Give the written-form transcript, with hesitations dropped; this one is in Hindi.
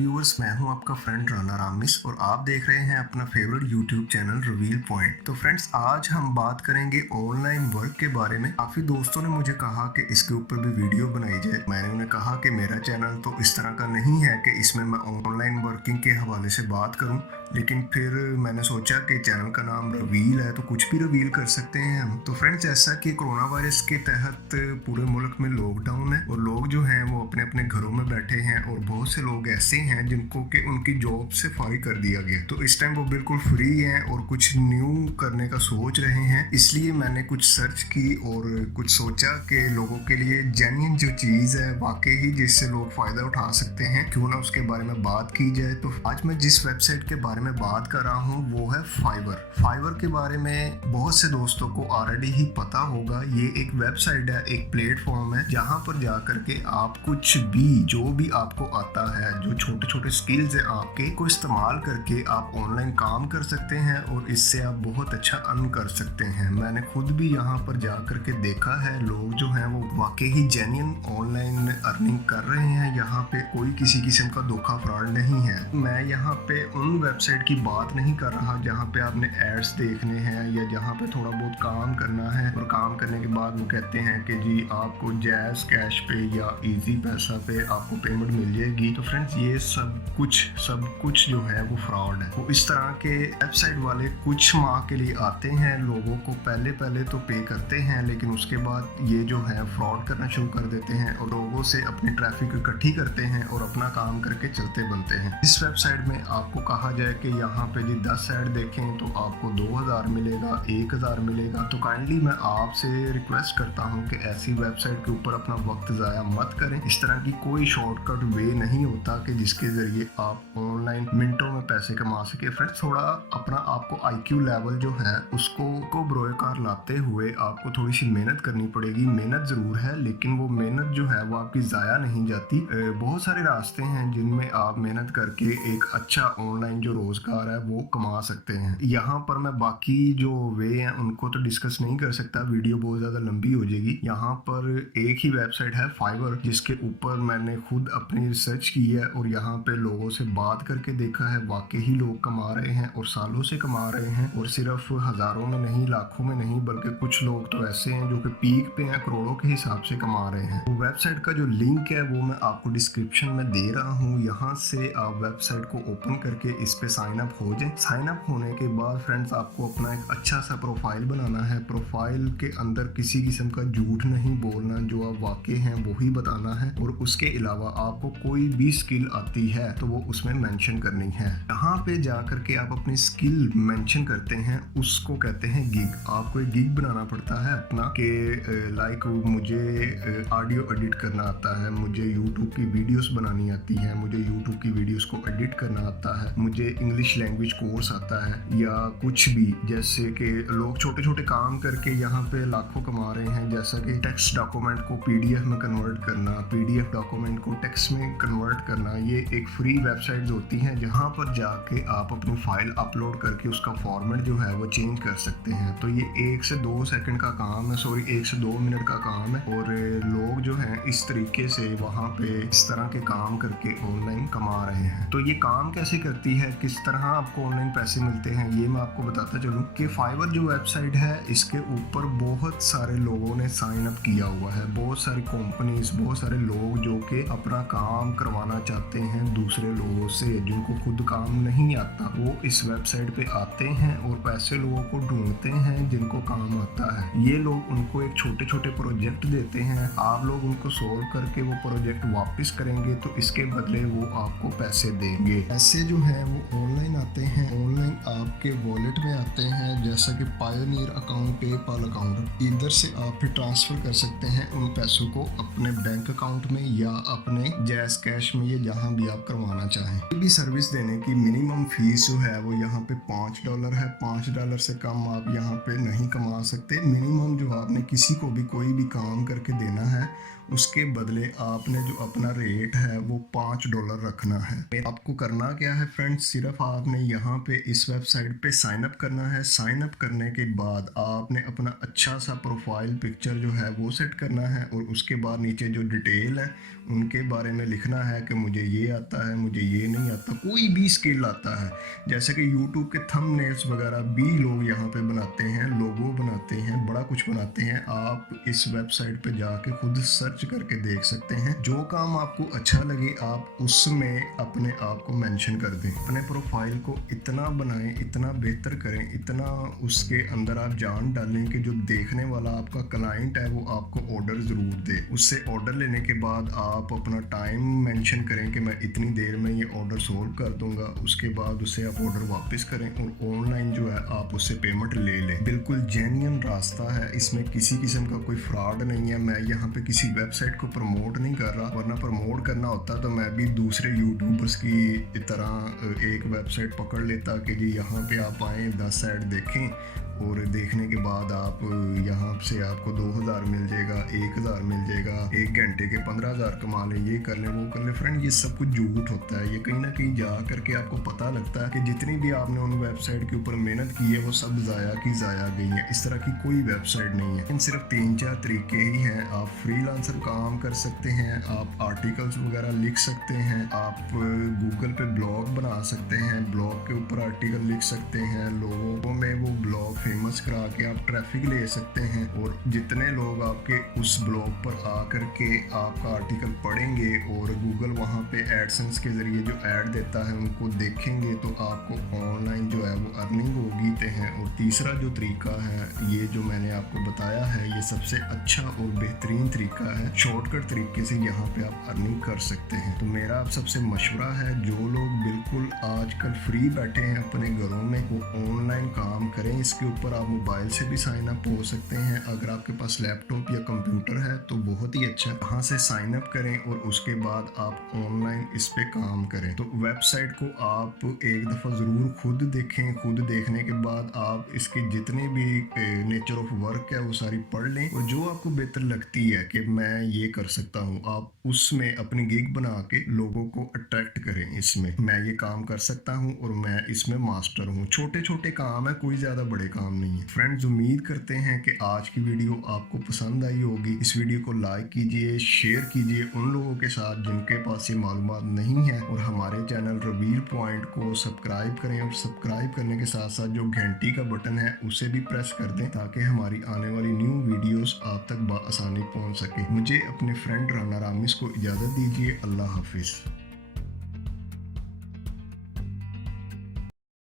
व्यूअर्स, मैं हूं आपका फ्रेंड राना रामिस और आप देख रहे हैं अपना favourite YouTube channel reveal point. तो फ्रेंड्स, आज हम बात करेंगे ऑनलाइन वर्क के बारे में। काफ़ी दोस्तों ने मुझे कहा कि इसके ऊपर भी वीडियो बनाई जाए। मैंने उन्हें कहा कि मेरा चैनल तो इस तरह का नहीं है कि इसमें मैं ऑनलाइन वर्किंग के हवाले से बात करूं, लेकिन फिर मैंने सोचा कि चैनल का नाम रिवील है तो कुछ भी रिवील कर सकते हैं हम। तो फ्रेंड्स, जैसा कि कोरोना वायरस के तहत पूरे मुल्क में लॉकडाउन है और लोग जो हैं वो अपने अपने घरों में बैठे हैं और बहुत से लोग ऐसे हैं जिनको कि उनकी जॉब से फारिग कर दिया गया। तो इस टाइम वो बिल्कुल फ्री हैं और कुछ न्यू करने का सोच रहे हैं। इसलिए मैंने कुछ सर्च की और कुछ सोचा कि लोगों के लिए जेन्युइन जो चीज़ है वाकई ही जिससे लोग फ़ायदा उठा सकते हैं, क्यों ना उसके बारे में बात की जाए। तो आज मैं जिस वेबसाइट के बारे में बात कर रहा हूँ वो है फाइवर। फाइवर के बारे में बहुत से दोस्तों को ऑलरेडी ही पता होगा। ये एक वेबसाइट है, एक प्लेटफॉर्म है जहाँ पर जाकर के आप कुछ भी जो भी आपको आता है, जो छोटे छोटे स्किल्स है आपके, को इस्तेमाल करके आप ऑनलाइन काम कर सकते हैं और इससे आप बहुत अच्छा अर्न कर सकते हैं। मैंने खुद भी यहाँ पर जा करके देखा है, लोग जो हैं वो वाकई ही जेन्युइन ऑनलाइन अर्निंग कर रहे हैं। यहाँ पे कोई किसी किस्म का धोखा फ्रॉड नहीं है। मैं यहाँ पे उन वेबसाइट की बात नहीं कर रहा जहाँ पे आपने एड्स देखने हैं या जहाँ पे थोड़ा बहुत काम करना है और काम करने के बाद वो कहते हैं कि जी आपको जैज़ कैश पे या इजी पैसा पे आपको पेमेंट मिल जाएगी। तो फ्रेंड्स, ये सब कुछ जो है वो फ्रॉड है। वो इस तरह के वेबसाइट वाले कुछ माह के लिए आते हैं, लोगों को पहले तो पे करते हैं, लेकिन उसके बाद ये जो है फ्रॉड करना शुरू कर देते हैं और लोगों से अपनी ट्रैफिक इकट्ठी करते हैं और अपना काम करके चलते बनते हैं। इस वेबसाइट में आपको कहा जाए कि यहाँ पे जी 10 ऐड देखें तो आपको 2000 मिलेगा, 1000 मिलेगा। तो काइंडली मैं आपसे रिक्वेस्ट करता हूँ कि ऐसी वेबसाइट के ऊपर अपना वक्त ज़ाया मत करें। इस तरह की कोई शॉर्टकट वे नहीं होता कि जिसके ज़रिए आप ऑनलाइन मिनटों में पैसे कमा सके। फ्रेंड्स, थोड़ा अपना आपको IQ लेवल जो है उसको बरोकार लाते हुए आपको थोड़ी सी मेहनत करनी पड़ेगी। मेहनत ज़रूर है, लेकिन वो मेहनत जो है वो आपकी ज़ाया नहीं जाती। बहुत सारे रास्ते हैं जिनमें आप मेहनत करके एक अच्छा ऑनलाइन जो रोज़गार है वो कमा सकते हैं। यहाँ पर मैं बाकी जो वे हैं उनको तो डिस्कस नहीं कर सकता, वीडियो बहुत ज़्यादा लंबी हो जाएगी। यहाँ पर एक ही वेबसाइट है फाइवर, जिसके ऊपर मैंने खुद अपनी रिसर्च की है और यहाँ पे लोगों से बात करके देखा है। वाकई ही लोग कमा रहे हैं और सालों से कमा रहे हैं, और सिर्फ हज़ारों में नहीं, लाखों में नहीं, बल्कि कुछ लोग तो ऐसे हैं जो कि पीक पे हैं, करोड़ों के हिसाब से कमा रहे हैं। तो वेबसाइट का जो लिंक है वो मैं आपको डिस्क्रिप्शन में दे रहा हूँ। यहाँ से आप वेबसाइट को ओपन करके इस पे साइन अप हो जाए। साइन अप होने के बाद फ्रेंड्स, आपको अपना एक अच्छा सा प्रोफाइल बनाना है। प्रोफाइल के अंदर किसी किस्म का झूठ नहीं बोलना, जो आप वाकई हैं वो ही बताना है। और उसके अलावा आपको कोई भी स्किल आती है तो वो उसमें मेंशन करनी है। यहाँ पे जाकर के आप अपनी स्किल मेंशन करते हैं, उसको कहते हैं गिग। आपको एक गिग बनाना पड़ता है अपना कि लाइक मुझे ऑडियो एडिट करना आता है, मुझे यूट्यूब की वीडियोस बनानी आती है, मुझे यूट्यूब की वीडियोस को एडिट करना आता है, मुझे इंग्लिश लैंग्वेज कोर्स आता है, या कुछ भी। जैसे कि लोग छोटे छोटे काम करके यहाँ पे लाखों कमा रहे हैं, जैसा कि टेक्स्ट डॉक्यूमेंट को PDF में कन्वर्ट करना, PDF डॉक्यूमेंट को टेक्स्ट में कन्वर्ट करना। ये एक फ्री वेबसाइट्स होती हैं जहाँ पर जाके आप अपनी फाइल अपलोड करके उसका फॉर्मेट जो है वो चेंज कर सकते हैं। तो ये 1 से 2 सेकंड का काम है, 1 से 2 मिनट का काम है, और लोग जो हैं इस तरीके से वहाँ पे इस तरह के काम करके ऑनलाइन कमा रहे हैं। तो ये काम कैसे करती है, किस तरह आपको ऑनलाइन पैसे मिलते हैं, ये मैं आपको बताता चलूँ कि फाइवर जो वेबसाइट है इसके ऊपर बहुत सारे लोगों ने साइन अप किया हुआ है। बहुत सारी कंपनीज, बहुत सारे लोग जो कि अपना काम करवाना चाहते हैं दूसरे लोगों से, जिनको खुद काम नहीं आता, वो इस वेबसाइट पे आते हैं और ऐसे लोगों को ढूंढते हैं जिनको काम आता है। ये लोग उनको एक छोटे छोटे प्रोजेक्ट देते हैं, आप लोग उनको सोल्व करके वो प्रोजेक्ट वापस करेंगे तो इसके बदले वो आपको पैसे देंगे। ऐसे जो है वो ऑनलाइन आते हैं, ऑनलाइन आपके वॉलेट में आते हैं, जैसा कि पायोनियर अकाउंट, पेपाल अकाउंट। इधर से आप फिर ट्रांसफर कर सकते हैं उन पैसों को अपने बैंक अकाउंट में या अपने जैज़ कैश में, या जहां भी आप करवाना चाहें। कोई भी सर्विस देने की मिनिमम फीस जो है वो यहाँ पे $5 है। $5 से कम आप यहाँ पे नहीं कमा सकते। मिनिमम जो आपने किसी को भी कोई भी काम करके देना है उसके बदले आपने जो अपना रेट है वो $5 रखना है। आपको करना क्या है फ्रेंड्स, सिर्फ आपने यहाँ पे इस वेबसाइट पे साइन अप करना है। साइन अप करने के बाद आपने अपना अच्छा सा प्रोफाइल पिक्चर जो है वो सेट करना है और उसके बाद नीचे जो डिटेल है उनके बारे में लिखना है कि मुझे ये आता है, मुझे ये नहीं आता, कोई भी स्किल आता है। जैसे कि यूट्यूब के थंबनेल्स वगैरह भी लोग यहाँ पे बनाते हैं, लोगो बनाते हैं, बड़ा कुछ बनाते हैं। आप इस वेबसाइट पे जाके खुद सर्च करके देख सकते हैं। जो काम आपको अच्छा लगे आप उसमें अपने आप को मेंशन कर दें। अपने प्रोफाइल को इतना बनाएं, इतना बेहतर करें, इतना उसके अंदर आप जान डालें कि जो देखने वाला आपका क्लाइंट है वो आपको ऑर्डर ज़रूर दे। उससे ऑर्डर लेने के बाद आप अपना टाइम मेंशन करें कि मैं इतनी देर में ये ऑर्डर सोल्व कर दूंगा। उसके बाद उसे आप ऑर्डर वापस करें और ऑनलाइन जो है आप उससे पेमेंट ले लें। बिल्कुल जेन्युइन रास्ता है, इसमें किसी किस्म का कोई फ्रॉड नहीं है। मैं यहाँ पे किसी वेबसाइट को प्रमोट नहीं कर रहा, वरना प्रमोट करना होता तो मैं भी दूसरे यूट्यूबर्स की तरह एक वेबसाइट पकड़ लेता कि जी यहाँ पे आप आएँ, 10 ऐड देखें और देखने के बाद आप यहाँ से आपको 2000 मिल जाएगा, 1000 मिल जाएगा, 1 घंटे के 15000 कमा लें, ये कर लें, वो कर लें। फ्रेंड ये सब कुछ झूठ होता है। ये कहीं ना कहीं जा करके आपको पता लगता है कि जितनी भी आपने उन वेबसाइट के ऊपर मेहनत की है वो सब ज़ाया गई है। इस तरह की कोई वेबसाइट नहीं है। इन सिर्फ 3-4 तरीके ही हैं। आप फ्रीलांसर काम कर सकते हैं, आप आर्टिकल्स वगैरह लिख सकते हैं, आप गूगल पे ब्लॉग बना सकते हैं, ब्लॉग के ऊपर आर्टिकल लिख सकते हैं, लोगों में वो ब्लॉग फेमस करा के आप ट्रैफिक ले सकते हैं और जितने लोग आपके उस ब्लॉग पर आकर के आपका आर्टिकल पढ़ेंगे और गूगल वहाँ पे एडसेंस के ज़रिए जो ऐड देता है उनको देखेंगे तो आपको ऑनलाइन जो है वो अर्निंग होगी हैं। और तीसरा जो तरीका है ये जो मैंने आपको बताया है ये सबसे अच्छा और बेहतरीन तरीका है। शॉर्टकट तरीके से यहाँ पे आप अर्निंग कर सकते हैं। तो मेरा आप सबसे मशवरा है, जो लोग बिल्कुल आजकल फ्री बैठे हैं अपने घरों में वो ऑनलाइन काम करें। इसके ऊपर आप मोबाइल से भी साइन अप हो सकते हैं। अगर आपके पास लैपटॉप या कंप्यूटर है तो बहुत ही अच्छा, वहाँ से साइन अप करें और उसके बाद आप ऑनलाइन इस पे काम करें। तो वेबसाइट को आप एक दफ़ा ज़रूर खुद देखें। खुद देखने के बाद आप इसके जितने भी नेचर ऑफ वर्क है वो सारी पढ़ लें और जो आपको बेहतर लगती है कि मैं ये कर सकता हूँ आप उसमें अपनी गिग बना के लोगों को अट्रैक्ट करें। इसमें मैं ये काम कर सकता हूँ और मैं इसमें मास्टर हूँ। छोटे छोटे काम है, कोई ज़्यादा बड़े काम नहीं है। फ्रेंड्स उम्मीद करते हैं कि आज की वीडियो आपको पसंद आई होगी। इस वीडियो को लाइक कीजिए, शेयर कीजिए उन लोगों के साथ जिनके पास ये मालूमात नहीं है और हमारे चैनल रिवील पॉइंट को सब्सक्राइब करें और सब्सक्राइब करने के साथ साथ जो घंटी का बटन है उसे भी प्रेस कर दें ताकि हमारी आने वाली न्यू वीडियोस आप तक आसानी पहुंच सके। मुझे अपने फ्रेंड राना रामिस को इजाज़त दीजिए। अल्लाह हाफिज़।